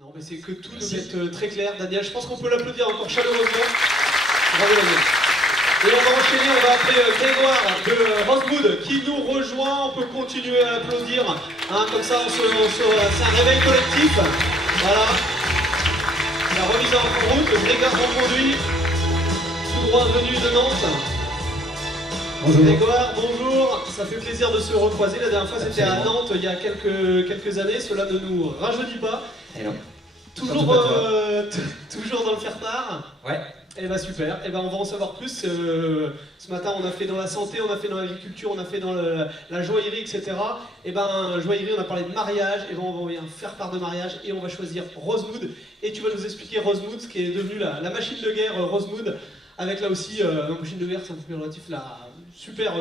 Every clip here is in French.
Non, mais c'est que tout doit être très clair. Daniel, je pense qu'on peut l'applaudir encore chaleureusement. Bravo Daniel. Et on va enchaîner, on va appeler Grégoire de Rosewood qui nous rejoint. On peut continuer à applaudir. Hein, comme ça, c'est un réveil collectif. Voilà. La remise en route. Grégoire reconduit, tout droit venu de Nantes. Bonjour. Grégoire, bonjour. Ça fait plaisir de se recroiser. La dernière fois, c'était à Nantes il y a quelques années. Cela ne nous rajeunit pas. Et non. Toujours dans le faire-part. Ouais. Eh ben super, eh ben on va en savoir plus. Ce matin on a fait dans la santé, on a fait dans l'agriculture, on a fait dans la joaillerie, etc. Eh ben joaillerie, on a parlé de mariage, et ben on va faire part de mariage et on va choisir Rosewood. Et tu vas nous expliquer Rosewood, ce qui est devenu la machine de guerre Rosewood, avec là aussi, la machine de guerre c'est un peu relatif, la super...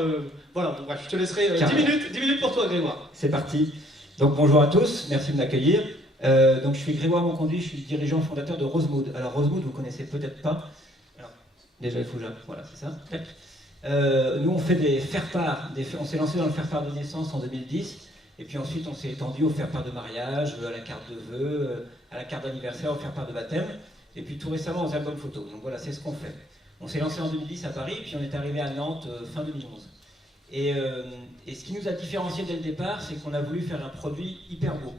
voilà, bon, bref, je te laisserai 10 minutes pour toi Grégoire. C'est parti. Donc bonjour à tous, merci de m'accueillir. Donc je suis Grégoire Monconduit, je suis dirigeant fondateur de Rosewood. Alors Rosewood, vous connaissez peut-être pas. Alors, déjà il faut que voilà, c'est ça. Nous on fait des faire-part, on s'est lancé dans le faire-part de naissance en 2010, et puis ensuite on s'est étendu au faire-part de mariage, à la carte de vœux, à la carte d'anniversaire, au faire-part de baptême, et puis tout récemment aux albums photos. Donc voilà, c'est ce qu'on fait. On s'est lancé en 2010 à Paris, puis on est arrivé à Nantes fin 2011. Et ce qui nous a différencié dès le départ, c'est qu'on a voulu faire un produit hyper beau,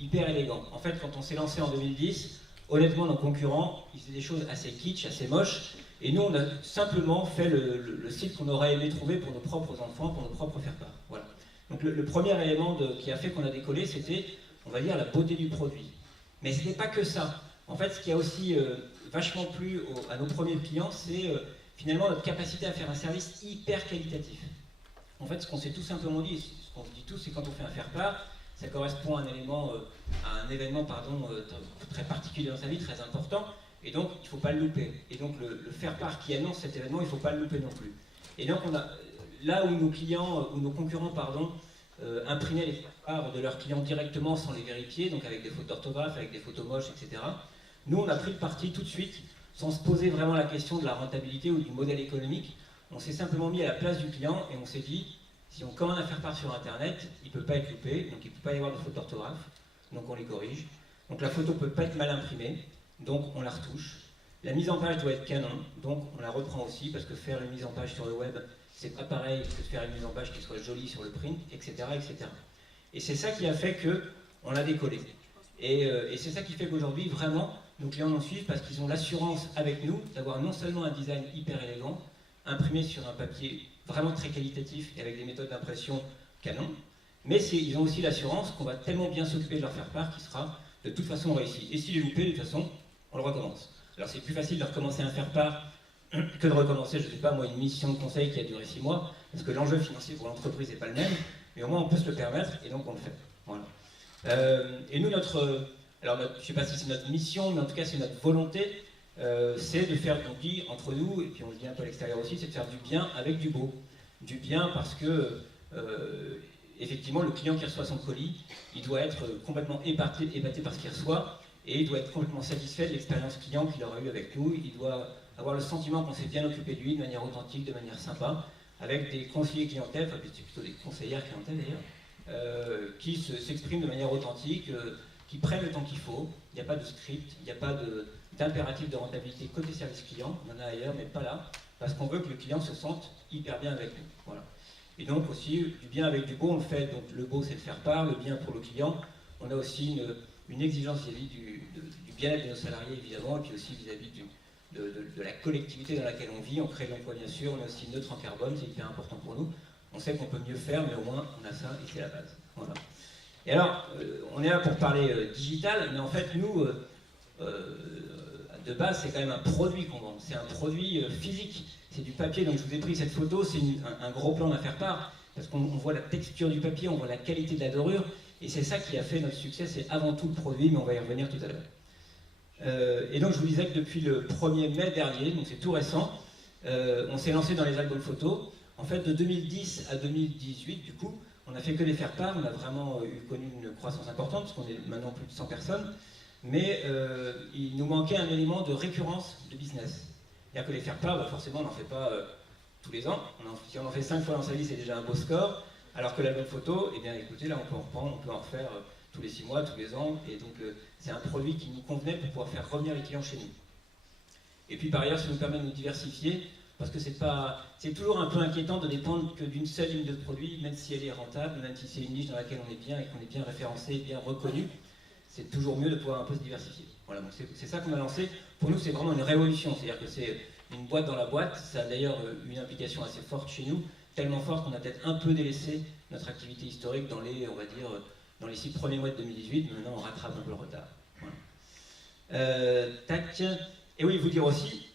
hyper élégant. En fait, quand on s'est lancé en 2010, honnêtement, nos concurrents, ils faisaient des choses assez kitsch, assez moches, et nous, on a simplement fait le site qu'on aurait aimé trouver pour nos propres enfants, pour nos propres faire-part. Voilà. Donc le premier élément qui a fait qu'on a décollé, c'était, on va dire, la beauté du produit. Mais ce n'était pas que ça. En fait, ce qui a aussi vachement plu à nos premiers clients, c'est finalement notre capacité à faire un service hyper qualitatif. En fait, ce qu'on s'est tout simplement dit, ce qu'on se dit tous, c'est quand on fait un faire-part, ça correspond à un événement très particulier dans sa vie, très important, et donc il ne faut pas le louper. Et donc le faire-part qui annonce cet événement, il ne faut pas le louper non plus. Et donc là où nos concurrents imprimaient les faire-part de leurs clients directement sans les vérifier, donc avec des fautes d'orthographe, avec des photos moches, etc., nous on a pris le parti tout de suite, sans se poser vraiment la question de la rentabilité ou du modèle économique. On s'est simplement mis à la place du client et on s'est dit, si on commande un faire-part sur Internet, il ne peut pas être loupé, donc il ne peut pas y avoir de fautes d'orthographe, donc on les corrige. Donc la photo ne peut pas être mal imprimée, donc on la retouche. La mise en page doit être canon, donc on la reprend aussi, parce que faire une mise en page sur le web, c'est pas pareil que de faire une mise en page qui soit jolie sur le print, etc. etc. Et c'est ça qui a fait qu'on l'a décollé. Et c'est ça qui fait qu'aujourd'hui, vraiment, nos clients nous suivent parce qu'ils ont l'assurance avec nous d'avoir non seulement un design hyper élégant, imprimé sur un papier vraiment très qualitatif et avec des méthodes d'impression canon, mais ils ont aussi l'assurance qu'on va tellement bien s'occuper de leur faire-part qu'il sera de toute façon réussi. Et s'il est loupé, de toute façon, on le recommence. Alors c'est plus facile de recommencer un faire-part que de recommencer, je ne sais pas moi, une mission de conseil qui a duré 6 mois, parce que l'enjeu financier pour l'entreprise n'est pas le même, mais au moins on peut se le permettre, et donc on le fait. Voilà. Et nous, alors je ne sais pas si c'est notre mission, mais en tout cas c'est notre volonté, c'est de faire, on dit entre nous, et puis on le dit un peu à l'extérieur aussi, c'est de faire du bien avec du beau. Du bien parce que, effectivement, le client qui reçoit son colis, il doit être complètement épaté par ce qu'il reçoit, et il doit être complètement satisfait de l'expérience client qu'il aura eue avec nous. Il doit avoir le sentiment qu'on s'est bien occupé de lui, de manière authentique, de manière sympa, avec des conseillers clientèle, enfin c'est plutôt des conseillères clientèle d'ailleurs, qui s'expriment de manière authentique, qui prennent le temps qu'il faut. Il n'y a pas de script, il n'y a pas d'impératif de rentabilité côté service client, on en a ailleurs, mais pas là, parce qu'on veut que le client se sente hyper bien avec nous. Voilà. Et donc aussi, du bien avec du beau, on le fait, donc le beau c'est le faire-part, le bien pour le client. On a aussi une exigence vis-à-vis du bien-être de nos salariés, évidemment, et puis aussi vis-à-vis de la collectivité dans laquelle on vit. On crée de l'emploi, bien sûr, on est aussi neutre en carbone, c'est hyper important pour nous. On sait qu'on peut mieux faire, mais au moins on a ça, et c'est la base. Voilà. Et alors, on est là pour parler digital, mais en fait, nous, de base, c'est quand même un produit qu'on vend. C'est un produit physique. C'est du papier. Donc, je vous ai pris cette photo. C'est un gros plan d'un faire-part. Parce qu'on voit la texture du papier, on voit la qualité de la dorure. Et c'est ça qui a fait notre succès. C'est avant tout le produit, mais on va y revenir tout à l'heure. Et donc, je vous disais que depuis le 1er mai dernier, donc c'est tout récent, on s'est lancé dans les albums photos. En fait, de 2010 à 2018, du coup, on n'a fait que des faire-part. On a vraiment connu une croissance importante, parce qu'on est maintenant plus de 100 personnes. Mais il nous manquait un élément de récurrence de business. C'est-à-dire que les faire-part, forcément, on n'en fait pas tous les ans. Si on en fait 5 fois dans sa vie, c'est déjà un beau score. Alors que l'album photo, eh bien écoutez, là on peut en reprendre, on peut en refaire tous les 6 mois, tous les ans, et donc c'est un produit qui nous convenait pour pouvoir faire revenir les clients chez nous. Et puis par ailleurs, ça nous permet de nous diversifier, parce que c'est toujours un peu inquiétant de dépendre que d'une seule ligne de produit, même si elle est rentable, même si c'est une niche dans laquelle on est bien et qu'on est bien référencé, bien reconnu, c'est toujours mieux de pouvoir un peu se diversifier. Voilà, donc c'est ça qu'on a lancé. Pour nous, c'est vraiment une révolution, c'est-à-dire que c'est une boîte dans la boîte. Ça a d'ailleurs une implication assez forte chez nous, tellement forte qu'on a peut-être un peu délaissé notre activité historique dans les, on va dire, dans les 6 premiers mois de 2018, mais maintenant on rattrape un peu le retard. Voilà. Tac. Et oui, vous dire aussi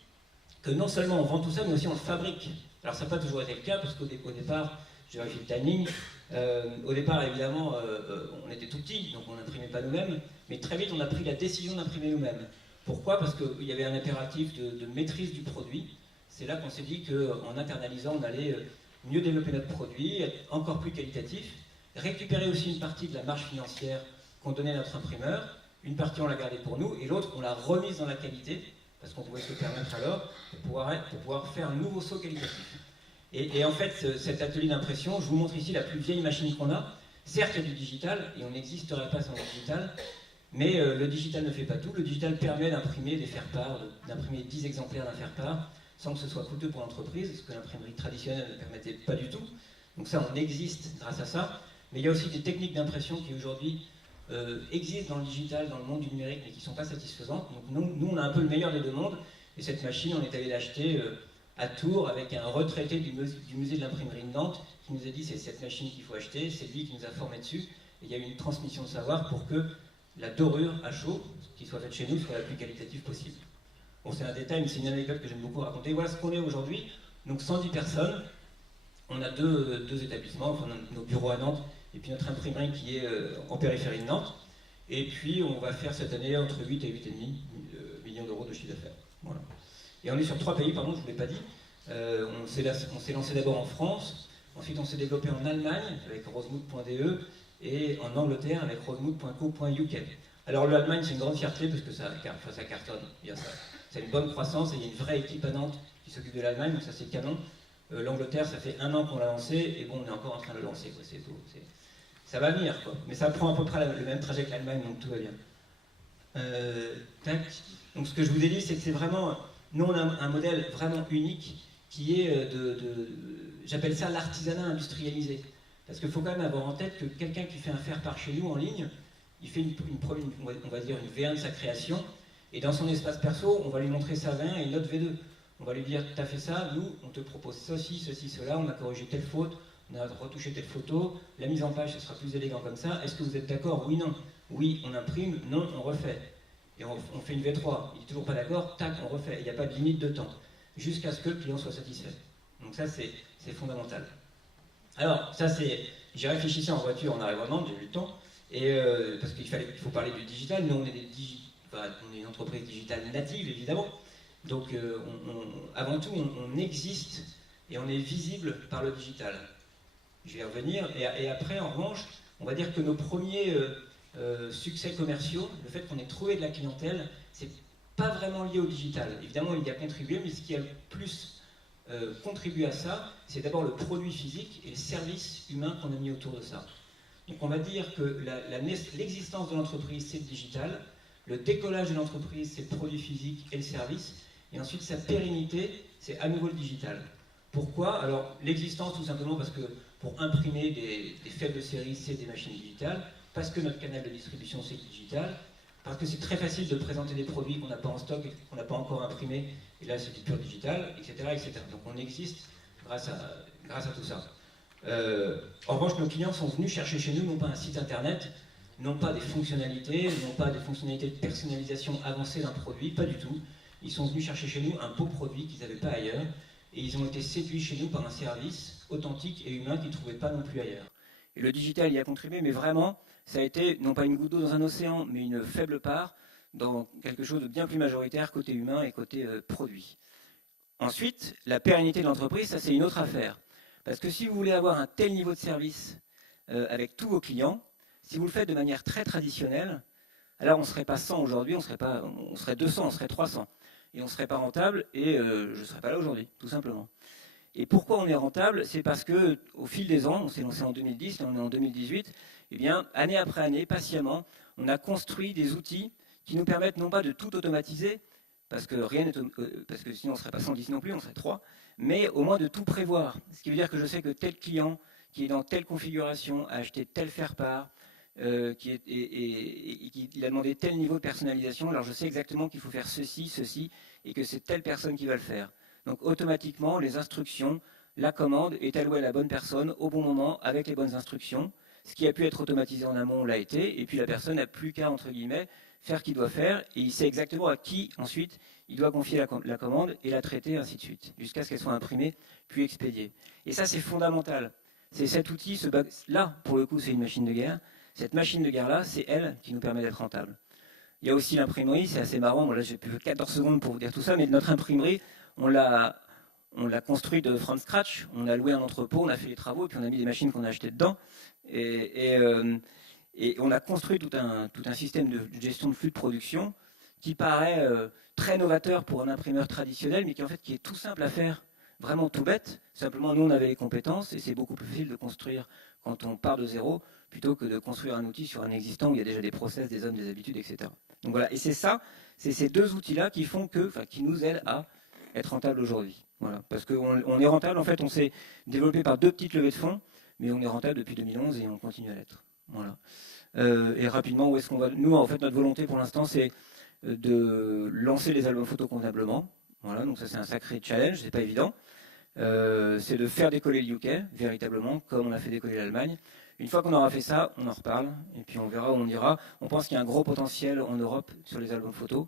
que non seulement on vend tout ça, mais aussi on le fabrique. Alors ça n'a pas toujours été le cas, parce qu'au départ, je vérifie le timing, au départ évidemment on était tout petits, donc on n'imprimait pas nous-mêmes, mais très vite on a pris la décision d'imprimer nous-mêmes. Pourquoi? Parce qu'il y avait un impératif de maîtrise du produit. C'est là qu'on s'est dit qu'en internalisant, on allait mieux développer notre produit, être encore plus qualitatif, récupérer aussi une partie de la marge financière qu'on donnait à notre imprimeur, une partie on l'a gardée pour nous, et l'autre on l'a remise dans la qualité, parce qu'on pouvait se le permettre alors, pour pouvoir faire un nouveau saut qualitatif. Et en fait, cet atelier d'impression, je vous montre ici la plus vieille machine qu'on a. Certes, il y a du digital, et on n'existerait pas sans le digital, mais le digital ne fait pas tout. Le digital permet d'imprimer des faire-part, d'imprimer 10 exemplaires d'un faire-part, sans que ce soit coûteux pour l'entreprise, ce que l'imprimerie traditionnelle ne permettait pas du tout. Donc ça, on existe grâce à ça. Mais il y a aussi des techniques d'impression qui aujourd'hui existent dans le digital, dans le monde du numérique, mais qui ne sont pas satisfaisantes. Donc nous, on a un peu le meilleur des deux mondes, et cette machine, on est allé l'acheter à Tours avec un retraité du musée de l'imprimerie de Nantes qui nous a dit c'est cette machine qu'il faut acheter, c'est lui qui nous a formé dessus, et il y a eu une transmission de savoir pour que la dorure à chaud, qui soit faite chez nous, soit la plus qualitative possible. Bon, c'est un détail, mais c'est une anecdote que j'aime beaucoup raconter. Voilà ce qu'on est aujourd'hui, donc 110 personnes, on a deux établissements, enfin nos bureaux à Nantes, et puis notre imprimerie qui est en périphérie de Nantes, et puis on va faire cette année entre 8 et 8,5 millions d'euros de chiffre d'affaires. Voilà. Et on est sur 3 pays, pardon, je ne vous l'ai pas dit. On s'est lancé d'abord en France, ensuite on s'est développé en Allemagne avec rosemood.de et en Angleterre avec rosemood.co.uk. Alors l'Allemagne c'est une grande fierté parce que ça cartonne, c'est une bonne croissance et il y a une vraie équipe à Nantes qui s'occupe de l'Allemagne, donc ça c'est canon. L'Angleterre ça fait 1 an qu'on l'a lancé et bon on est encore en train de le lancer, quoi. Ça va venir quoi, mais ça prend à peu près le même trajet que l'Allemagne donc tout va bien. Tac. Donc ce que je vous ai dit c'est que c'est vraiment... Nous, on a un modèle vraiment unique qui est j'appelle ça l'artisanat industrialisé. Parce qu'il faut quand même avoir en tête que quelqu'un qui fait un faire-part chez nous en ligne, il fait on va dire une V1 de sa création, et dans son espace perso, on va lui montrer sa V1 et une autre V2. On va lui dire, tu as fait ça, nous, on te propose ceci, cela, on a corrigé telle faute, on a retouché telle photo, la mise en page, ce sera plus élégant comme ça, est-ce que vous êtes d'accord? Oui, non. Oui, on imprime, non, on refait. Et on fait une V3, il n'est toujours pas d'accord, tac, on refait. Il n'y a pas de limite de temps, jusqu'à ce que le client soit satisfait. Donc ça, c'est fondamental. Alors, ça c'est... J'ai réfléchi en voiture en arrivant à Nantes, j'ai eu le temps, et, parce qu'il faut parler du digital. Nous, on est une entreprise digitale native, évidemment. Donc, avant tout, on existe et on est visible par le digital. Je vais y revenir. Et après, en revanche, on va dire que nos premiers... succès commerciaux, le fait qu'on ait trouvé de la clientèle, c'est pas vraiment lié au digital. Évidemment, il y a contribué, mais ce qui a le plus contribué à ça, c'est d'abord le produit physique et le service humain qu'on a mis autour de ça. Donc on va dire que l'existence de l'entreprise, c'est le digital, le décollage de l'entreprise, c'est le produit physique et le service, et ensuite sa pérennité, c'est à nouveau le digital. Pourquoi? Alors l'existence, tout simplement parce que pour imprimer des faibles séries, c'est des machines digitales, parce que notre canal de distribution c'est digital, parce que c'est très facile de présenter des produits qu'on n'a pas en stock et qu'on n'a pas encore imprimés, et là c'est du pur digital, etc., etc. Donc on existe grâce à tout ça. En revanche, nos clients sont venus chercher chez nous non pas un site internet, non pas des fonctionnalités, non pas des fonctionnalités de personnalisation avancée d'un produit, pas du tout. Ils sont venus chercher chez nous un beau produit qu'ils n'avaient pas ailleurs, et ils ont été séduits chez nous par un service authentique et humain qu'ils ne trouvaient pas non plus ailleurs. Et le digital y a contribué, mais vraiment, ça a été non pas une goutte d'eau dans un océan, mais une faible part dans quelque chose de bien plus majoritaire côté humain et côté produit. Ensuite, la pérennité de l'entreprise, ça c'est une autre affaire. Parce que si vous voulez avoir un tel niveau de service avec tous vos clients, si vous le faites de manière très traditionnelle, alors on ne serait pas 100 aujourd'hui, on serait 200, on serait 300. Et on ne serait pas rentable et je ne serais pas là aujourd'hui, tout simplement. Et pourquoi on est rentable? C'est parce qu'au fil des ans, on s'est lancé en 2010, et on est en 2018, eh bien, année après année, patiemment, on a construit des outils qui nous permettent non pas de tout automatiser, parce que sinon on ne serait pas 110 non plus, on serait 3, mais au moins de tout prévoir. Ce qui veut dire que je sais que tel client qui est dans telle configuration a acheté tel faire-part, il a demandé tel niveau de personnalisation, alors je sais exactement qu'il faut faire ceci, ceci, et que c'est telle personne qui va le faire. Donc automatiquement, les instructions, la commande est allouée à la bonne personne au bon moment avec les bonnes instructions. Ce qui a pu être automatisé en amont l'a été, et puis la personne n'a plus qu'à, entre guillemets, faire ce qu'il doit faire, et il sait exactement à qui, ensuite, il doit confier la commande et la traiter, ainsi de suite, jusqu'à ce qu'elle soit imprimée, puis expédiée. Et ça, c'est fondamental. C'est cet outil, là, pour le coup, c'est une machine de guerre. Cette machine de guerre-là, c'est elle qui nous permet d'être rentable. Il y a aussi l'imprimerie, c'est assez marrant, bon, là j'ai plus que 14 secondes pour vous dire tout ça, mais notre imprimerie, on l'a construite from scratch, on a loué un entrepôt, on a fait les travaux, puis on a mis des machines qu'on a achetées dedans, et on a construit tout un système de gestion de flux de production qui paraît très novateur pour un imprimeur traditionnel, mais qui est tout simple à faire, vraiment tout bête. Simplement, nous, on avait les compétences, et c'est beaucoup plus facile de construire quand on part de zéro, plutôt que de construire un outil sur un existant où il y a déjà des process, des hommes, des habitudes, etc. Donc voilà, et c'est ces deux outils-là qui nous aident à être rentable aujourd'hui. Voilà, parce qu'on est rentable, en fait, on s'est développé par 2 petites levées de fonds, mais on est rentable depuis 2011 et on continue à l'être. Voilà. Et rapidement, où est-ce qu'on va? Nous, en fait, notre volonté pour l'instant, c'est de lancer les albums photos convenablement. Voilà, donc ça, c'est un sacré challenge, c'est pas évident. C'est de faire décoller le UK, véritablement, comme on a fait décoller l'Allemagne. Une fois qu'on aura fait ça, on en reparle, et puis on verra où on ira. On pense qu'il y a un gros potentiel en Europe sur les albums photos,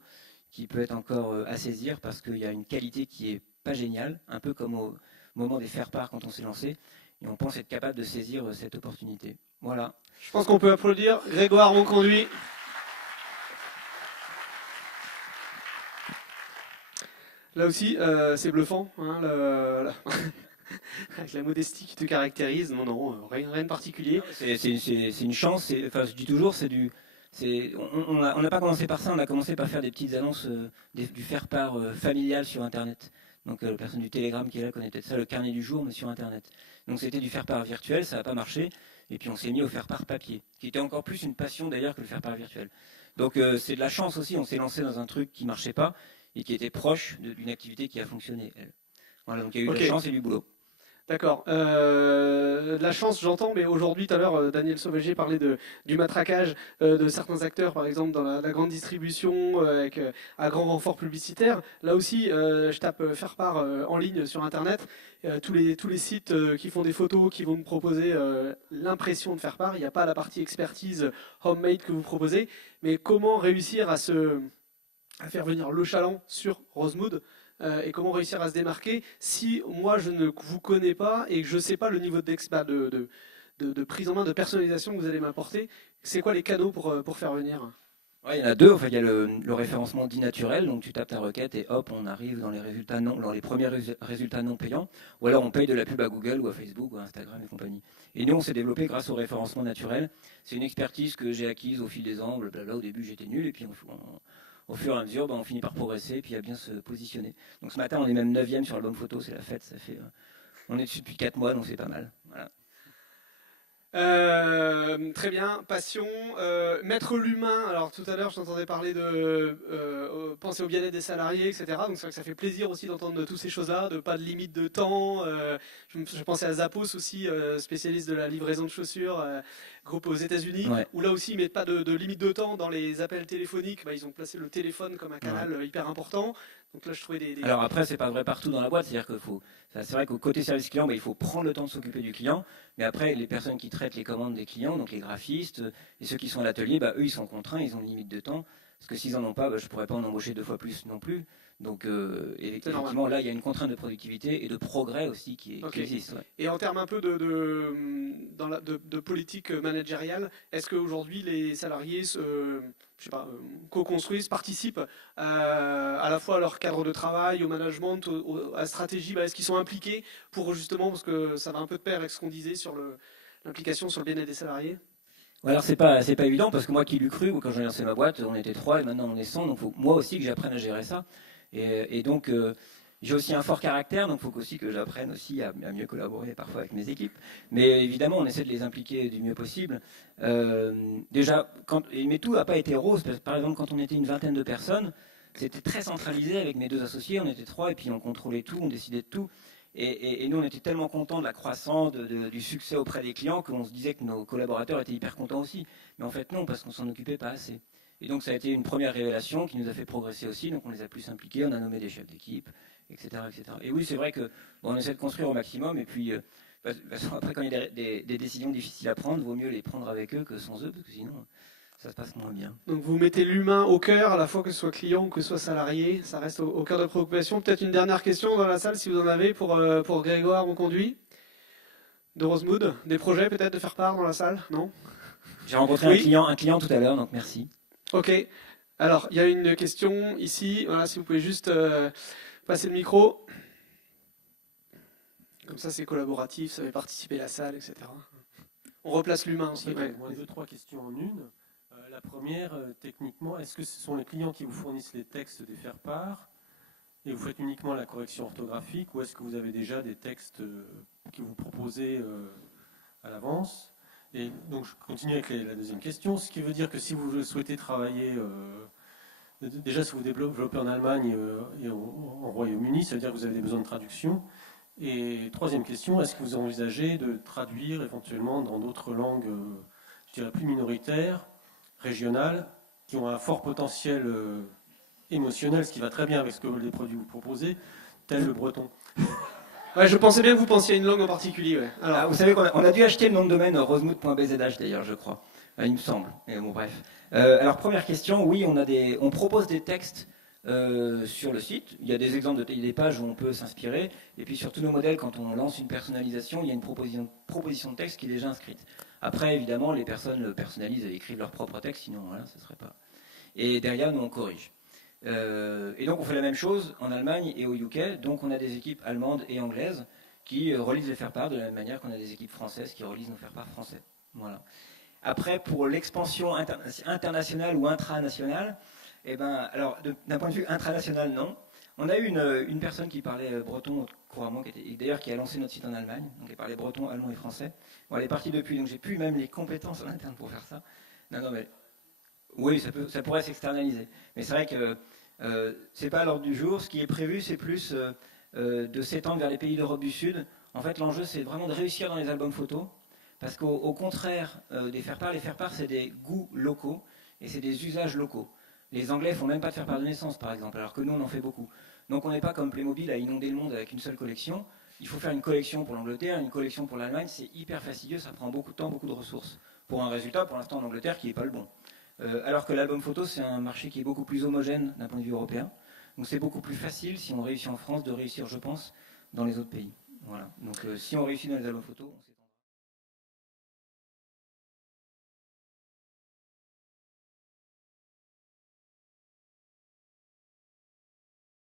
qui peut être encore à saisir, parce qu'il y a une qualité qui est pas géniale, un peu comme au moment des faire-part quand on s'est lancé, et on pense être capable de saisir cette opportunité. Voilà. Je pense qu'on peut applaudir Grégoire Monconduit. Là aussi, c'est bluffant, hein, avec la modestie qui te caractérise. Non, rien de particulier. C'est une chance. Enfin, je dis toujours, on n'a pas commencé par ça. On a commencé par faire des petites annonces, du faire-part familial sur Internet. Donc, la personne du Télégramme qui est là connaît peut-être ça, le carnet du jour, mais sur Internet. Donc, c'était du faire-part virtuel, ça n'a pas marché. Et puis, on s'est mis au faire-part papier, qui était encore plus une passion d'ailleurs que le faire-part virtuel. Donc, c'est de la chance aussi. On s'est lancé dans un truc qui ne marchait pas et qui était proche d'une activité qui a fonctionné, elle. Voilà, donc il y a eu de la chance et du boulot. D'accord. De la chance, j'entends, mais aujourd'hui, tout à l'heure, Daniel Sauvager parlait du matraquage de certains acteurs, par exemple, dans la grande distribution, avec à grand renfort publicitaire. Là aussi, je tape faire part en ligne sur Internet. Tous les sites qui font des photos, qui vont me proposer l'impression de faire part. Il n'y a pas la partie expertise homemade que vous proposez. Mais comment réussir à faire venir le chaland sur Rosemood et comment réussir à se démarquer si moi je ne vous connais pas et que je ne sais pas le niveau de prise en main, de personnalisation que vous allez m'apporter. C'est quoi les canaux pour faire venir? Ouais, il y en a deux. En fait, il y a le référencement dit naturel, donc tu tapes ta requête et hop, on arrive dans les résultats dans les premiers résultats non payants, ou alors on paye de la pub à Google ou à Facebook ou à Instagram et compagnie. Et nous, on s'est développé grâce au référencement naturel. C'est une expertise que j'ai acquise au fil des ans. Là, au début, j'étais nul, et puis au fur et à mesure, on finit par progresser et puis à bien se positionner. Donc ce matin, on est même 9e sur l'album photo, c'est la fête. On est dessus depuis 4 mois, donc c'est pas mal. Voilà. Très bien, passion. Mettre l'humain, alors tout à l'heure je t'entendais parler de penser au bien-être des salariés, etc. Donc c'est vrai que ça fait plaisir aussi d'entendre toutes ces choses-là, de pas de limite de temps. Je pensais à Zappos aussi, spécialiste de la livraison de chaussures, groupe aux États-Unis, Ouais. où là aussi ils mettent pas de limite de temps dans les appels téléphoniques. Ils ont placé le téléphone comme un canal hyper important. Donc là je trouvais des... Alors après, c'est pas vrai partout dans la boîte, c'est-à-dire que c'est vrai qu'au côté service client, il faut prendre le temps de s'occuper du client, mais après, les personnes qui traitent les commandes des clients, donc les graphistes et ceux qui sont à l'atelier, eux, ils sont contraints, ils ont une limite de temps, parce que s'ils en ont pas, je pourrais pas en embaucher 2 fois plus non plus. Donc effectivement, là, il y a une contrainte de productivité et de progrès aussi qui existe. Ouais. Et en termes un peu de politique managériale, est-ce qu'aujourd'hui les salariés co-construisent, participent à la fois à leur cadre de travail, au management, à la stratégie? Est-ce qu'ils sont impliqués pour justement, parce que ça va un peu de pair avec ce qu'on disait sur l'implication sur le bien-être des salariés? Ouais, alors c'est pas évident, parce que moi qui l'ai cru, quand j'ai lancé ma boîte, on était 3 et maintenant on est 100, donc il faut moi aussi que j'apprenne à gérer ça. Et donc J'ai aussi un fort caractère, donc il faut aussi que j'apprenne aussi à mieux collaborer parfois avec mes équipes. Mais évidemment, on essaie de les impliquer du mieux possible. Déjà, mais tout n'a pas été rose. Par exemple, quand on était une vingtaine de personnes, c'était très centralisé avec mes deux associés. On était 3 et puis on contrôlait tout, on décidait de tout. Et nous, on était tellement contents de la croissance, du succès auprès des clients qu'on se disait que nos collaborateurs étaient hyper contents aussi. Mais en fait, non, parce qu'on s'en occupait pas assez. Et donc, ça a été une première révélation qui nous a fait progresser aussi. Donc, on les a plus impliqués, on a nommé des chefs d'équipe, etc., etc. Et oui, c'est vrai que on essaie de construire au maximum. Et puis, après, quand il y a des décisions difficiles à prendre, il vaut mieux les prendre avec eux que sans eux, parce que sinon, ça se passe moins bien. Donc vous mettez l'humain au cœur, à la fois que ce soit client ou que ce soit salarié, ça reste au cœur de préoccupation. Peut-être une dernière question dans la salle, si vous en avez, pour Grégoire Monconduit, de Rosemood. Des projets peut-être de faire part dans la salle, non? J'ai rencontré un client tout à l'heure, donc merci. Ok. Alors, il y a une question ici. Voilà, si vous pouvez juste passer le micro. Comme ça, c'est collaboratif, ça fait participer la salle, etc. On replace l'humain aussi. Ouais. Moi, 2-3 questions en une. La première, techniquement, est-ce que ce sont les clients qui vous fournissent les textes des faire-part et vous faites uniquement la correction orthographique, ou est-ce que vous avez déjà des textes que vous proposez à l'avance? Et donc je continue avec la deuxième question, ce qui veut dire que si vous souhaitez travailler, déjà si vous développez en Allemagne et au Royaume-Uni, ça veut dire que vous avez des besoins de traduction. Et troisième question, est-ce que vous envisagez de traduire éventuellement dans d'autres langues, je dirais plus minoritaires, régionales, qui ont un fort potentiel émotionnel, ce qui va très bien avec ce que les produits vous proposez, tel le breton? Ouais, je pensais bien que vous pensiez à une langue en particulier. Ouais. Alors, vous savez qu'on a dû acheter le nom de domaine rosemood.bzh d'ailleurs, je crois. Il me semble. Mais bon, bref. Alors, première question, oui, on propose des textes sur le site. Il y a des exemples des pages où on peut s'inspirer. Et puis, sur tous nos modèles, quand on lance une personnalisation, il y a une proposition de texte qui est déjà inscrite. Après, évidemment, les personnes le personnalisent et écrivent leur propre texte, sinon, voilà, ça ne serait pas. Et derrière, nous, on corrige. Et donc on fait la même chose en Allemagne et au UK. Donc on a des équipes allemandes et anglaises qui relisent les faire-part de la même manière qu'on a des équipes françaises qui relisent nos faire-part français. Voilà. Après, pour l'expansion internationale ou intranationale, alors d'un point de vue intranational, non. On a eu une personne qui parlait breton couramment, qui a lancé notre site en Allemagne, donc elle parlait breton, allemand et français. Bon, elle est partie depuis, donc j'ai plus même les compétences en interne pour faire ça. Non, mais oui, ça pourrait s'externaliser. Mais c'est vrai que c'est pas à l'ordre du jour. Ce qui est prévu, c'est plus de s'étendre vers les pays d'Europe du Sud. En fait, l'enjeu, c'est vraiment de réussir dans les albums photos. Parce qu'au contraire des faire-part, les faire-part, c'est des goûts locaux et c'est des usages locaux. Les Anglais font même pas de faire-part de naissance, par exemple, alors que nous, on en fait beaucoup. Donc on n'est pas comme Playmobil à inonder le monde avec une seule collection. Il faut faire une collection pour l'Angleterre, une collection pour l'Allemagne. C'est hyper fastidieux, ça prend beaucoup de temps, beaucoup de ressources. Pour un résultat, pour l'instant, en Angleterre, qui n'est pas le bon. Alors que l'album photo, c'est un marché qui est beaucoup plus homogène d'un point de vue européen. Donc c'est beaucoup plus facile, si on réussit en France, de réussir, je pense, dans les autres pays. Voilà. Donc si on réussit dans les albums photos...